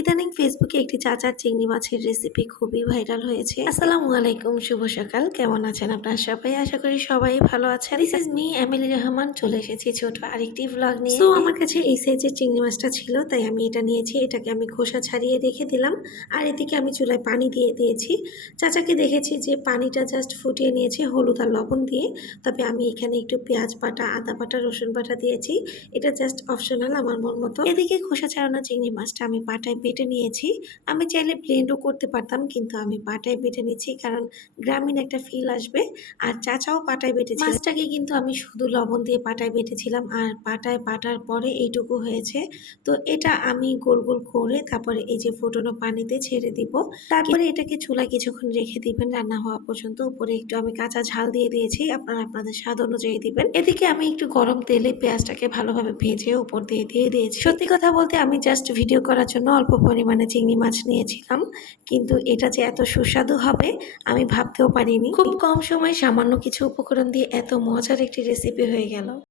ইদানিং ফেসবুকে একটি চাচার চিংড়ি মাছের রেসিপি খুবই ভাইরাল হয়েছে। আসসালামু আলাইকুম, শুভ সকাল। কেমন আছেন আপনারা সবাই? আশা করি সবাই ভালো আছেন। This is me Emily Rahman, চলে এসেছি ছোট আরেকটি ভ্লগ নিয়ে। আমার কাছে এই সাইজের চিংড়ি মাছটা ছিল, তাই আমি এটা নিয়েছি। এটাকে আমি খোসা ছাড়িয়ে রেখে দিলাম। আর এদিকে আমি চুলায় পানি দিয়ে দিয়েছি। চাচাকে দেখেছি যে পানিটা জাস্ট ফুটিয়ে নিয়েছে হলুদ আর লবণ দিয়ে। তবে আমি এখানে একটু পেঁয়াজ বাটা, আদা বাটা, রসুন বাটা দিয়েছি। এটা জাস্ট অপশনাল আমার মন মতো। এদিকে খোসা ছাড়ানো চিংড়ি মাছটা আমি পাটায় বেটে নিয়েছি। আমি চাইলে ব্লেন্ডও করতে পারতাম, কিন্তু আমি পাটায় বেটে নিচ্ছি কারণ গ্রামীণ একটা ফিল আসবে। আর চাচাও পাটায় বেটেছে। মাছটাকে কিন্তু আমি শুধু লবণ দিয়ে পাটায় বেটেছিলাম, আর পাটায় বাটার পরে এইটুকু হয়েছে। তো এটা আমি গোল গোল করে তারপরে এই যে ফুটনো পানিতে ছেড়ে দিব। তারপরে এটাকে চুলায় কিছুক্ষণ রেখে দিবেন রান্না হওয়া পর্যন্ত। উপরে একটু আমি কাঁচা ঝাল দিয়ে দিয়েছি, আপনারা আপনাদের স্বাদ অনুযায়ী দিবেন। এদিকে আমি একটু গরম তেলে পেঁয়াজটাকে ভালোভাবে ভেজে উপর দিয়ে দিয়েছি। সত্যি কথা বলতে আমি জাস্ট ভিডিও করার জন্য অল্প পরিমাণে চিংড়ি মাছ নিয়েছিলাম, কিন্তু এটা যে এত সুস্বাদু হবে আমি ভাবতেও পারিনি। খুব কম সময়ে সামান্য কিছু উপকরণ দিয়ে এত মজার একটি রেসিপি হয়ে গেল।